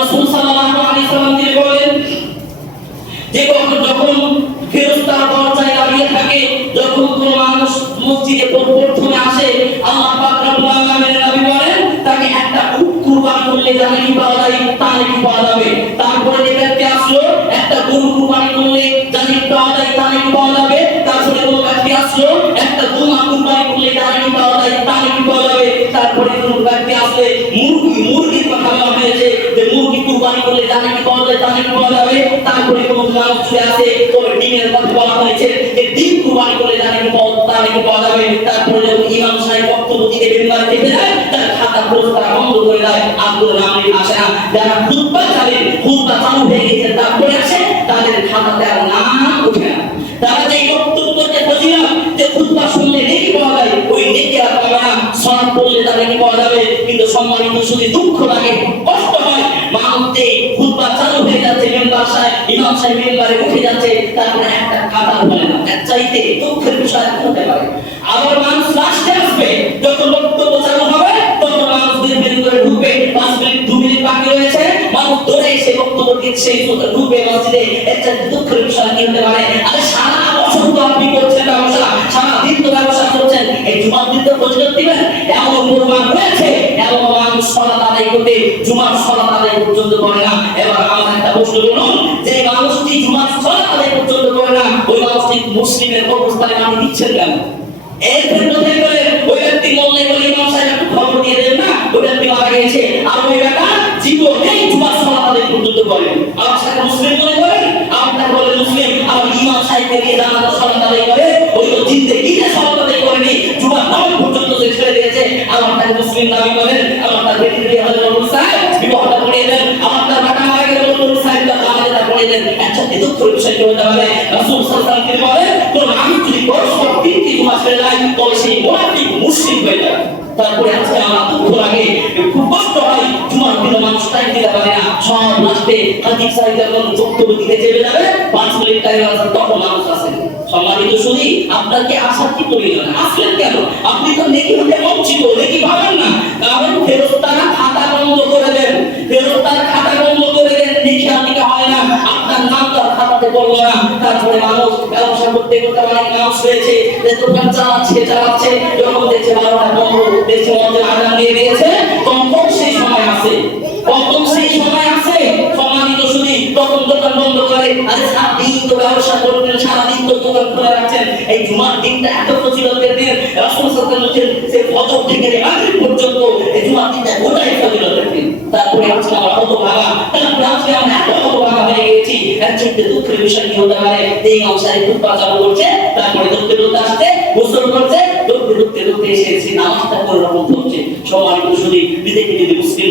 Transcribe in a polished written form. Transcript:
রাসূল সাল্লাল্লাহু আলাইহি সাল্লাম তিনি বলেন যে যখন ফেরেশতা দরজায় দাঁড়িয়ে থাকে, যখন কোন মানুষ মসজিদে প্রথমে আসে, আল্লাহ পাক রব্বুল আলামিনের নবী বলেন তাকে একটা উট কুরবানি করলে জানে কি পাওয়া যায়, তা নাকি পাওয়া যাবে। তারপরে যে ব্যক্তি আসলো একটা গরু কুরবানি করলে জানে কি পাওয়া যায়, তা নাকি পাওয়া যাবে। তারপরে কোন ব্যক্তি আসলো একটা দুমা কুরবানি করলে জানে কি পাওয়া যায়, তা নাকি পাওয়া যাবে। তারপরে কোন ব্যক্তি আসলে মুরগির কথা বলা হয়েছে যে মুরগি কুরবানি করলে জানে কি পাওয়া যায়, তা নাকি পাওয়া যাবে। তারপরে কোন মানুষ আছে ওর ডিমের কথা বলা হয়েছে যে ডিম কুরবানি করলে জানে কি পাওয়া, তা নাকি পাওয়া যাবে। তারপরে যখন ইমাম সাহেব বক্তব্য দিতে মেম্বারে থেকে যায়, তার খাতা পুরস্কার বন্ধ করে দেয়, আব্দুল রামিন আসে না। যারা খুতবা চালু হয়ে গেছে তারপরে আসে, তাদের খাতাতে আর নাম ওঠে না। তারা যে বক্তব্যতে ফজিলত যে খুতবা শুনলে নেকি পাওয়া যায়, ওই নেকি আর পাবে না। সালাত পড়লে তার নেকি পাওয়া যাবে, কিন্তু সম্মানিত শুধু দুঃখ লাগে, কষ্ট হয়। মানুষে খুতবা চালু হয়ে যাচ্ছে, মেম্বার সাহেব ইমাম সাহেব মেম্বারে উঠে যাচ্ছে, তারপরে একটা খাতা বলে না। এর চাইতে দুঃখের বিষয় হতে পারে। আবার মানুষ লাস্টে আসবে, যখন বক্তব্য চালু হবে তখন মানুষ বের করে ঢুকবে, 5 মিনিট 2 মিনিট বাকি রয়েছে, মানুষ দৌড়ে এসে বক্তব্য দিচ্ছে, ঢুকবে মসজিদে। এর চাইতে দুঃখের বিষয় কি হতে পারে? আরে সারা বছর তো আপনি করছেন ব্যবসা, সারা দিন তো ব্যবসা করছেন, এই জুমার দিন তো ফজিলত দিবেন। এমন প্রমাণ রয়েছে, এমন মানুষ সালাত আদায় করতে জুমার সালাত আদায় পর্যন্ত করে না। এবার আমার একটা প্রশ্ন বলুন, যে মানুষটি জুমার সালাত আদায় পর্যন্ত করে না, ওই মানুষটি মুসলিমের অবস্থায় মানি দিচ্ছেন কেন? এর জন্য করে ওই ব্যক্তি মরলে বলে ইমাম সাহেব একটু খবর দিয়ে দেন না, ওই ব্যক্তি মারা গেছে, আর ওই বেটা জীবনেই জুমার সালাত আদায় পর্যন্ত করে। আমার সাথে মুসলিম মনে করেন, আপনার বলে মুসলিম, আর ইমাম সাহেবকে দিয়ে জানাজা সালাত আদায় করে, ওই তো জিন্দেগিতে সালাত আদায় করেনি, জুমার নামাজ পর্যন্ত সে ছেড়ে দিয়েছে। আমার তাকে মুসলিম দাবি করেন, আমার তার বেটির বিয়ে হলে বলুন সাহেব বিবাহটা পড়িয়ে দেন, আমার তার বেটা মারা গেলে বলুন সাহেব তার আমাদেরটা পড়িয়ে দেন। একটা দুঃখের বিষয় কি হতে পারে? রাসূল সাল্লাল্লাহু আলাইহি ওয়াসাল্লাম বলেন, কোন মানুষ যদি পরস্পর তিনটি জুমা ছেড়ে যায়, তবে সেই মুনাফিক মুশরিক হয়ে যায়। তারপরে আজকে আমার দুঃখ লাগে, খুব কষ্ট হয়, জুমার দিনে মানুষ টাইম দিতে পারে না। সব লাস্টে হাদিস সাহেব যখন বক্তব্য দিতে চলে যাবে, 5 মিনিট টাইম আছে, তখন মানুষ আসে। সম্মানিত শুনি, আপনাকে আসার কি প্রয়োজন? আসলেন কেন? আপনি তো নেকি হতে বঞ্চিত, নেকি পাবেন না। কারণ ফেরেশতারা খাতা বন্ধ করে দেন, ফেরেশতারা খাতা বন্ধ করে দেন, নেকি আপনিকে হয় না, আপনার নাম তার খাতাতে পড়লো না। তারপরে মানুষ ব্যবসা করতে করতে অনেক মানুষ হয়েছে, যে দোকান চালাচ্ছে, যখন দেখছে 12টা বন্ধ, দেখছে মন্দির আজান দিয়ে দিয়েছে, তখন সেই সময় আসে, সম্মানিত শুনি, তখন দোকান বন্ধ করে। আরে সারাদিন তো ব্যবসা করবেন, সারাদিন তো দোকান খোলা রাখছেন, এই জুমার দিনটা এত ফজিলতের দিন। রাসূল সাল্লাল্লাহু আলাইহি ওয়াসাল্লাম সে ফজর থেকে মাগরিব পর্যন্ত এই জুমার দিনটা গোটাই ফজিলতের দিন। তারপরে আজকে আমরা হতভাগা, তারপরে আজকে আমরা এত হতভাগা হয়ে গেছি। এর চাইতে দুঃখের বিষয় কি হতে পারে? এই ইমাম খুতবা চালু করছে, তারপরে দৌড়তে আসছে, গোসল করছে, দৌড়তে এসে নামাজটা করে রকম হচ্ছে। সম্মানিত শুনি, বিদেশি মুসলিম